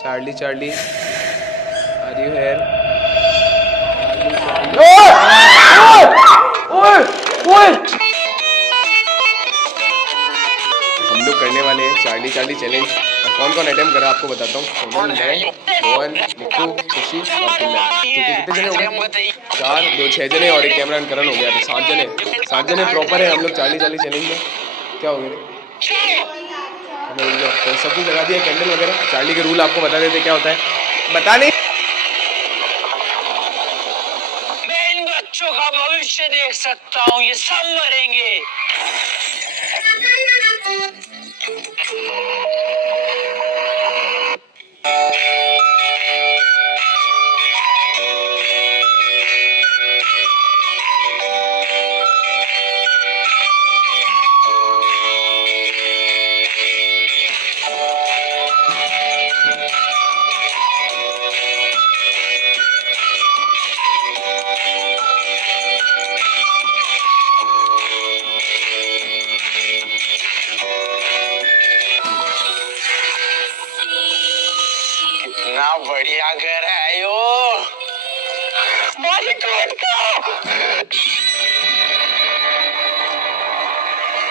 Charlie Charlie are you here? हम लोग करने वाले हैं चार्ली चार्ली चैलेंज। और कौन कौन अटेम्प्ट कर रहा है आपको बताता हूँ। मैं, रोहन, निक्कू, खुशी और किन्नर। ठीक है, कितने जने हो गए? 4, 2, 6 जने और एक कैमरा करण हो गया तो 7 जने। 7 जने प्रॉपर है हम लोग चार्ली चार्ली चैलेंज में। क्या हो गया? तो सब कुछ लगा दिया, कैंडल वगैरह। चार्ली के रूल आपको बता देते क्या होता है, बता नहीं। मैं इन बच्चों का भविष्य देख सकता हूँ, ये सब मरेंगे। कितना बढ़िया घर है यो।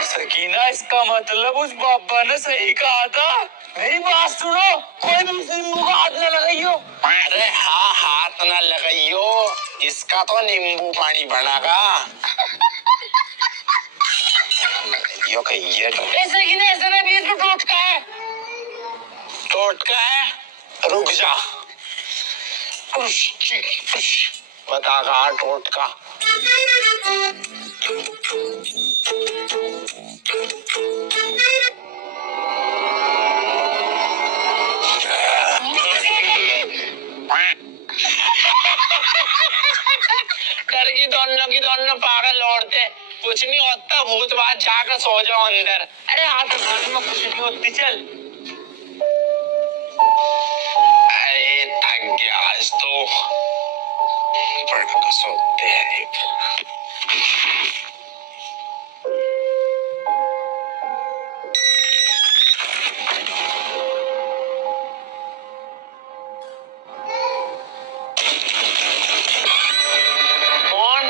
सकीना, इसका मतलब उस बाबा ने सही कहा था। मेरी बात सुनो, कोई भी नींबू का हाथ न लगाइयो। अरे हाँ, हाथ न लगाइयो, इसका तो नींबू पानी बनागा। यो कहिए तो सकीना, ऐसा ना भी ये तो टोटका है। टोटका है? रुक जा। बतागा टोटका। डर की दोनों पागल औरतें, कुछ नहीं होता, भूत बात, जाकर सो जाओ अंदर। अरे हाथ में कुछ नहीं होती, चल। अरे थक गया आज तो, बड़ा सोते हैं। कौन?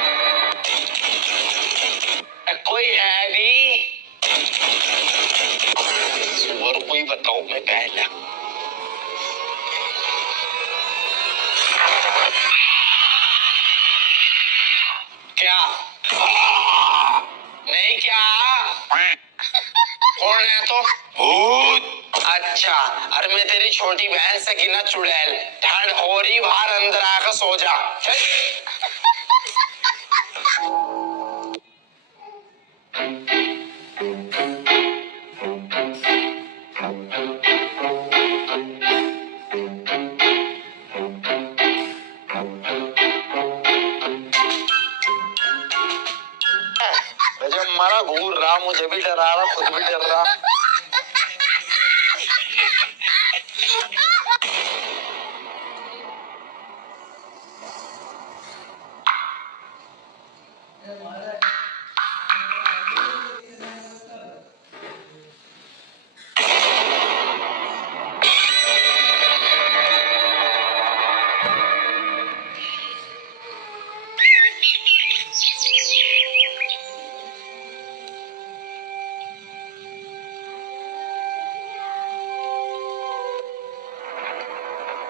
कोई है भी? और कोई बताओ, मैं पहला। क्या? नहीं क्या? कौन है तो? भूत। अच्छा, अरे मैं तेरी छोटी बहन सकीना चुड़ैल। ठंड हो रही, बाहर अंदर आकर सो जा। चल। जब मारा घूर रहा, मुझे भी डरा रहा, खुद भी डर रहा।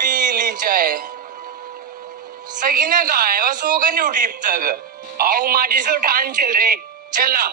पीली चाय। सकीना कहाँ है? बस होकर नहीं उठी अब तक। आओ माटी से उठान चल रहे, चला।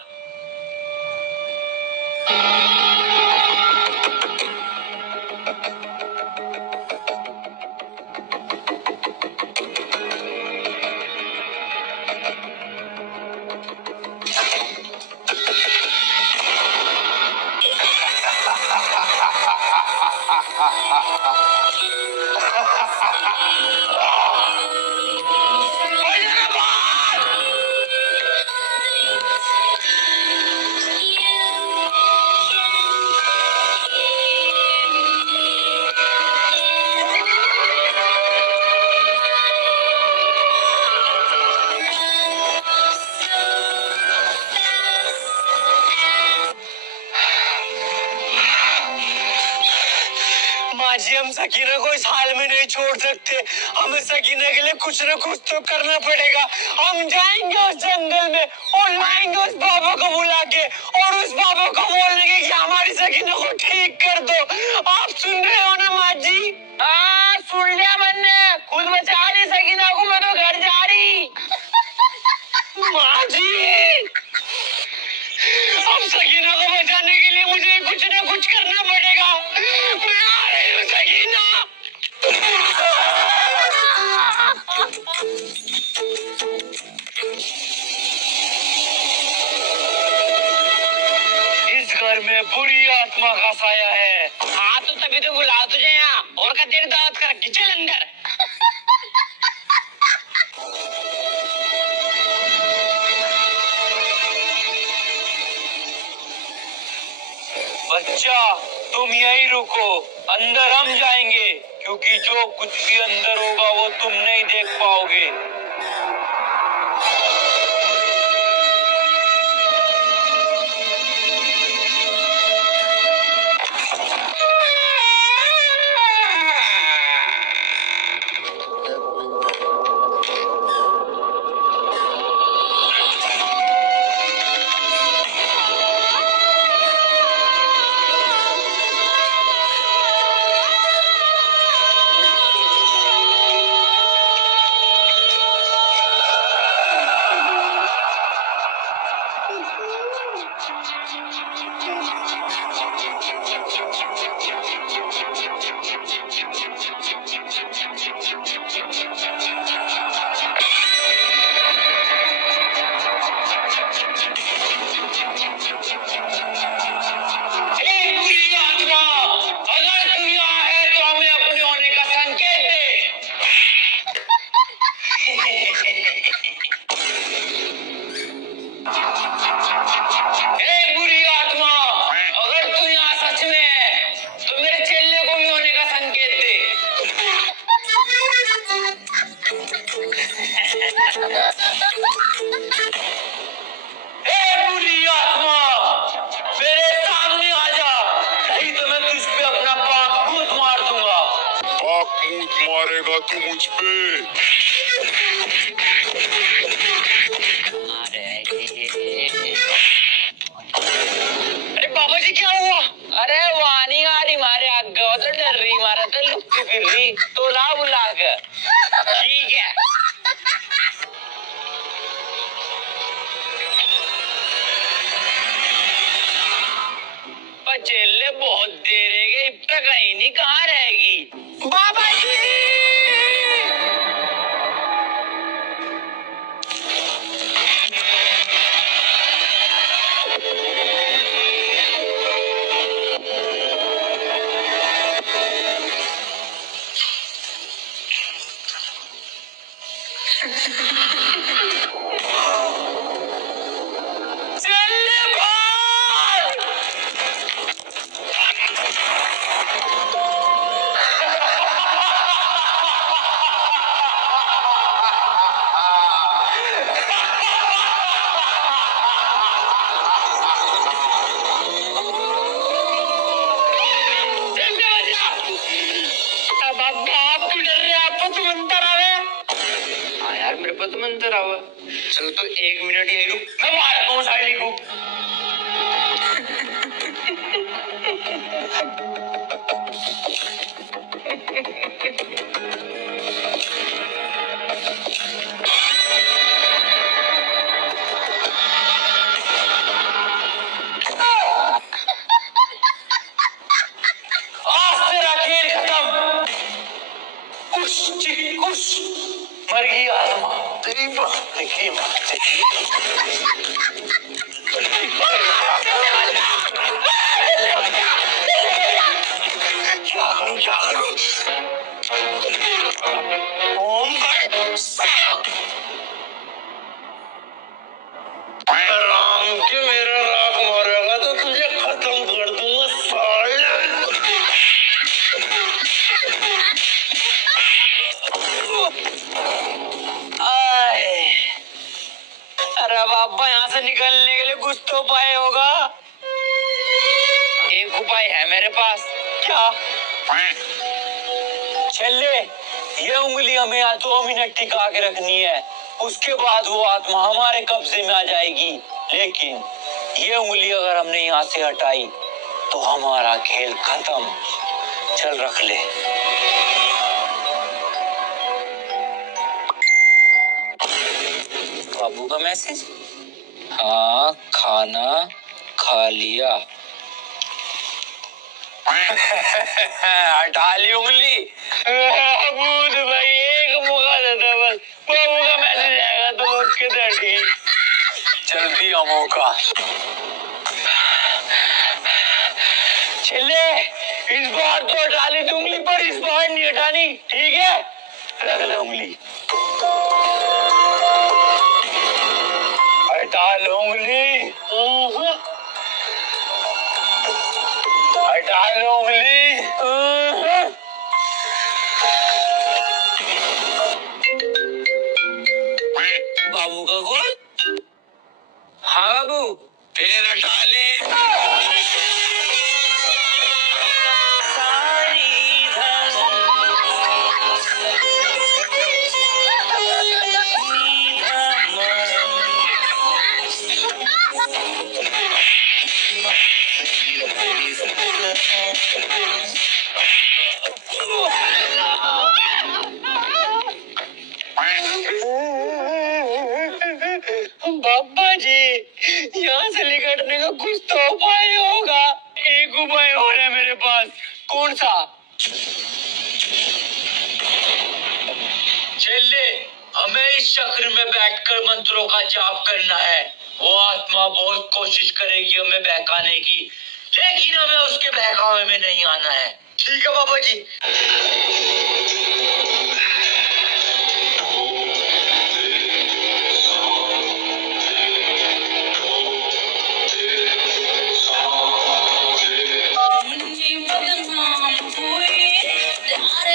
जी हम सकीना को इस हाल में नहीं छोड़ सकते। हमें सकीना के लिए कुछ न कुछ तो करना पड़ेगा। हम जाएंगे उस जंगल में और लाएंगे उस बाबा को बुला के और उस बाबा को बोलेंगे कि हमारी सकीना को ठीक कर दो। आप सुन रहे हो ना माँ जी? हाँ सुन लिया मैंने। खुद बचा रही सकीना को, मैं तो घर जा रही। माँ जी अब सकीना को बचाने के लिए मुझे कुछ न कुछ करना पड़ेगा। मैं आ रही हूँ सकीना। इस घर में बुरी आत्मा का साया है। हाँ तो तभी तो बुला तुझे यहाँ और का तेरी दावत कर रखी। चल अंदर। बच्चा तुम यहीं रुको, अंदर हम जाएंगे, क्योंकि जो कुछ भी अंदर होगा वो तुम नहीं देख पाओगे। मारेगा तू मुझ पे। अरे बाबा जी क्या हुआ? अरे वानी आ रही मारे आगे तो डर रही मारा तो लुक्की फिर रही तो ला बुला के। ठीक है। चेले बहुत देर है गई, अब तक कहीं नहीं, कहाँ रहेगी? बाबा जी मेरे पर तो मंतर आवा। चल तो 1 मिनट यही रुक, मैं मारा कौन साइड लिखूं। आज तेरा खेल खत्म। कुछ मर गई आत्मा। तेरी बात देखी मत। क्या करूं? ओम राम के मेरा राग मारेगा तो तुझे खत्म कर दूंगा साले। अरे बाबा यहाँ से निकलने के लिए कुछ तो उपाय होगा। एक उपाय है मेरे पास। क्या? चले, ये उंगली हमें यहाँ 2 मिनट टिका के रखनी है, उसके बाद वो आत्मा हमारे कब्जे में आ जाएगी। लेकिन ये उंगली अगर हमने यहाँ से हटाई तो हमारा खेल खत्म। चल रख ले। बाबू का मैसेज। हाँ, खाना खा लिया। हटा ली उंगली। भूत भाई एक मौका देता बस, बाबू का मैसेज आएगा तो उसके दर्दी चल दिया मौका। चले, इस बार तो हटा ली उंगली, पर इस बार नहीं हटानी, ठीक है? रख ले उंगली। हटा लो उंगली। हटा लो उंगली। बाबू का कौन? हाँ बाबू, फिर हटा ली। बाबा जी, यहाँ से निकलने का कुछ तो उपाय होगा। एक उपाय हो रहा है मेरे पास। कौन सा? चले, हमें इस चक्र में बैठकर मंत्रों का जाप करना है। वो आत्मा बहुत कोशिश करेगी हमें बहकाने की, लेकिन हमें उसके बहकावे में नहीं आना है। ठीक है बाबा जी।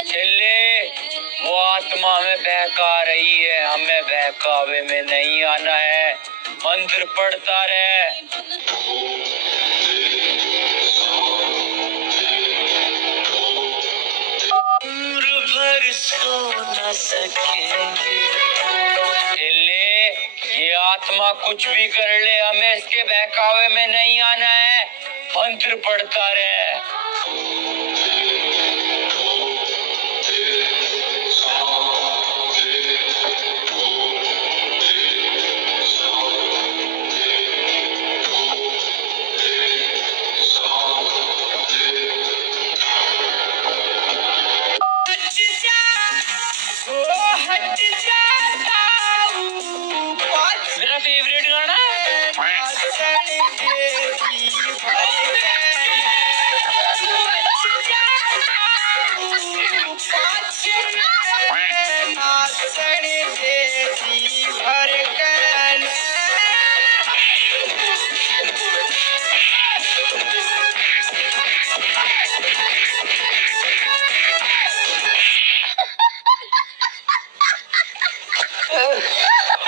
चले, वो आत्मा हमें बहका रही है, हमें बहकावे में नहीं आना है। मंत्र पढ़ता रहे। उम्र भर सो न सकेंगे। चले, ये आत्मा कुछ भी कर ले, हमें इसके बहकावे में नहीं आना है। मंत्र पढ़ता रहे। मेरा फेवरेट गाना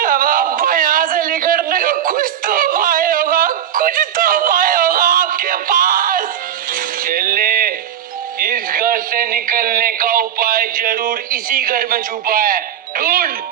अब आपको यहाँ से निकलने का कुछ तो उपाय होगा, कुछ तो उपाय होगा आपके पास। चले, इस घर से निकलने का उपाय जरूर इसी घर में छुपा है। ढूंढ।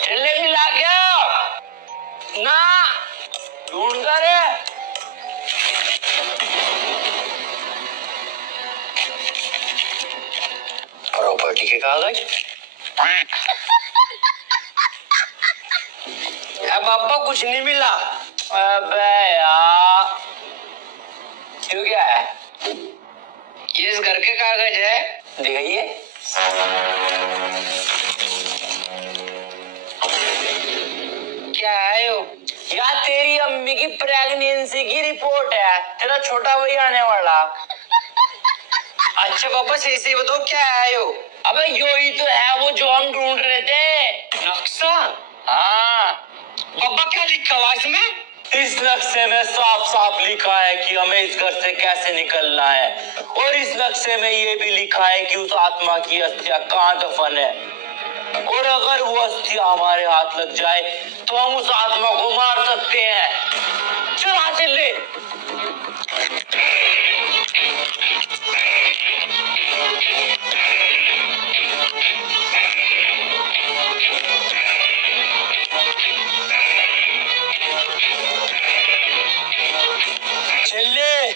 चले, मिला क्या? ना, ढूंढता रहे। प्रॉपर्टी के कागज। अब पापा कुछ नहीं मिला। अबे यार, क्यों, क्या है? ये इस घर के कागज है, दिखाइए। क्या है यो? यार तेरी अम्मी की प्रेगनेंसी की रिपोर्ट है, तेरा छोटा भाई आने वाला। अच्छा पापा सही से बताओ क्या है यो? अबे यो ही तो है वो जो हम ढूंढ रहे थे। नक्शा? हाँ। पापा क्या लिखा हुआ इसमें? इस नक्शे में साफ साफ लिखा है कि हमें इस घर से कैसे निकलना है, और इस नक्शे में ये भी लिखा है कि उस आत्मा की अस्थियां कहाँ दफन है, और अगर वो अस्थियां हमारे हाथ लग जाए तो हम उस आत्मा को मार सकते हैं। चला चले। चले।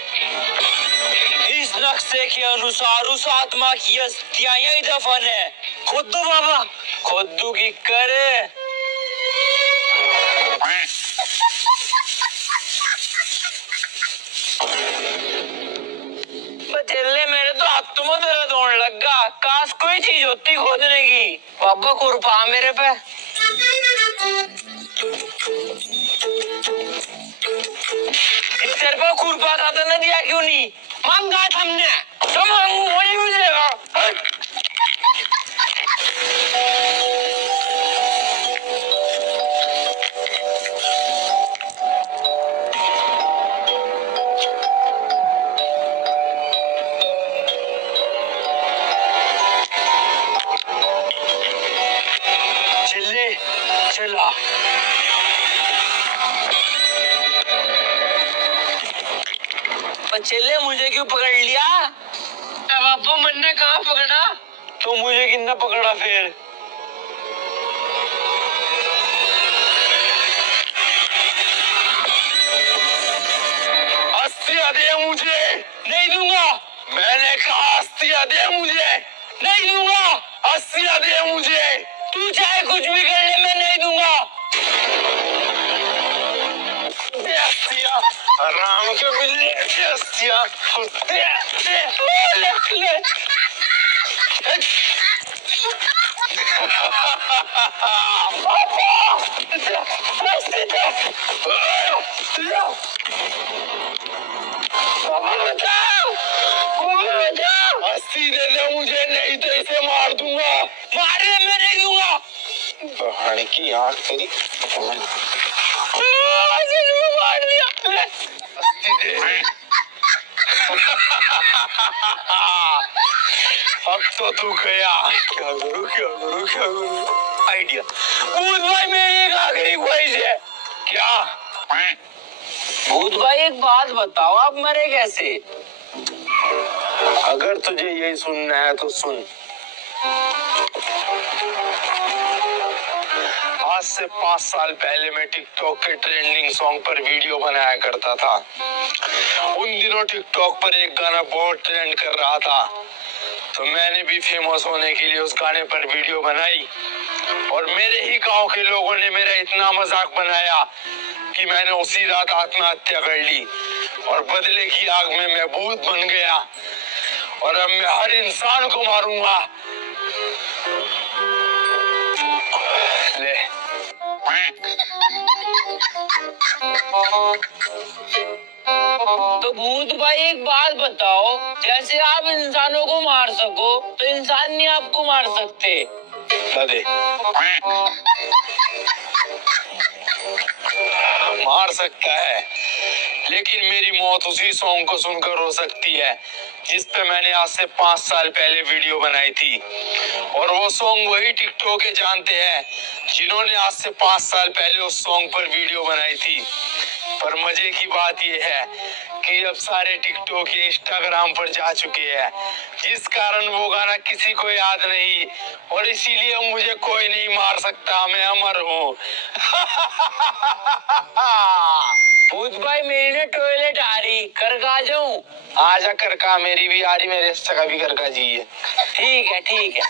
इस नक्शे के अनुसार उस आत्मा की अस्थियां यही दफन है। खुद्दू बाबा, खुद्दू की करे। चले, मेरे तो हाथों में दर्द होने लगा। काश कोई चीज होती खोदने की। बाबा कुरपा मेरे पे। तेरे पे खुरपा था तो न दिया क्यों नहीं? मांगा था हमने, तो मांगू वही मिलेगा। चले, चला। चले, मुझे क्यों पकड़ लिया? बाबा मैंने कहाँ पकड़ा? तो मुझे कितना पकड़ा फिर? अस्थियां दे मुझे। नहीं दूंगा। मैंने कहा अस्थियां दे मुझे। नहीं दूंगा। अस्थियां दे मुझे। तू चाहे कुछ भी कर ले, मैं नहीं दूंगा। दे अस्थियां। आराम के बिल्ली, दे अस्थियां। दे, दे। ले। अस्सी दे दे मुझे, नहीं तो इसे मार दूंगा। मारने में नहीं दूंगा। बहन की आंख तेरी। मार दिया। अस्सी दे। अब तो तू गया। क्या करूं? आइडिया। भूत भाई, मेरी एक आखिरी ख्वाहिश है। क्या? भूत भाई, एक बात बताओ, आप मरे कैसे? अगर तुझे यही सुनना है तो सुन। आज से 5 साल पहले मैं टिकटॉक के ट्रेंडिंग सॉन्ग पर वीडियो बनाया करता था। उन दिनों टिकटॉक पर एक गाना बहुत ट्रेंड कर रहा था, तो मैंने भी फेमस होने के लिए उस गाने पर वीडियो बनाई, और मेरे ही गांव के लोगों ने मेरा इतना मजाक बनाया कि मैंने उसी रात आत्महत्या कर ली, और बदले की आग में मैं भूत बन गया, और अब मैं हर इंसान को मारूंगा। ले। तो भूत भाई, एक बात बताओ, जैसे आप इंसानों को मार सको तो इंसान नहीं आपको मार सकते? दे। मार सकता है, लेकिन मेरी मौत उसी सॉन्ग को सुनकर हो सकती है जिस पे मैंने आज से 5 साल पहले वीडियो बनाई थी, और वो सॉन्ग वही टिकटॉक के जानते हैं जिन्होंने आज से 5 साल पहले उस सॉन्ग पर वीडियो बनाई थी। पर मजे की बात यह है कि अब सारे टिकटॉक या इंस्टाग्राम पर जा चुके हैं, जिस कारण वो गाना किसी को याद नहीं, और इसीलिए मुझे कोई नहीं मार सकता, मैं अमर हूँ। भूत भाई, मेरी ना टॉयलेट आ रही, करका जाऊं? आजा करका, मेरी भी आ रही, मेरे से का भी करका जी है। ठीक है।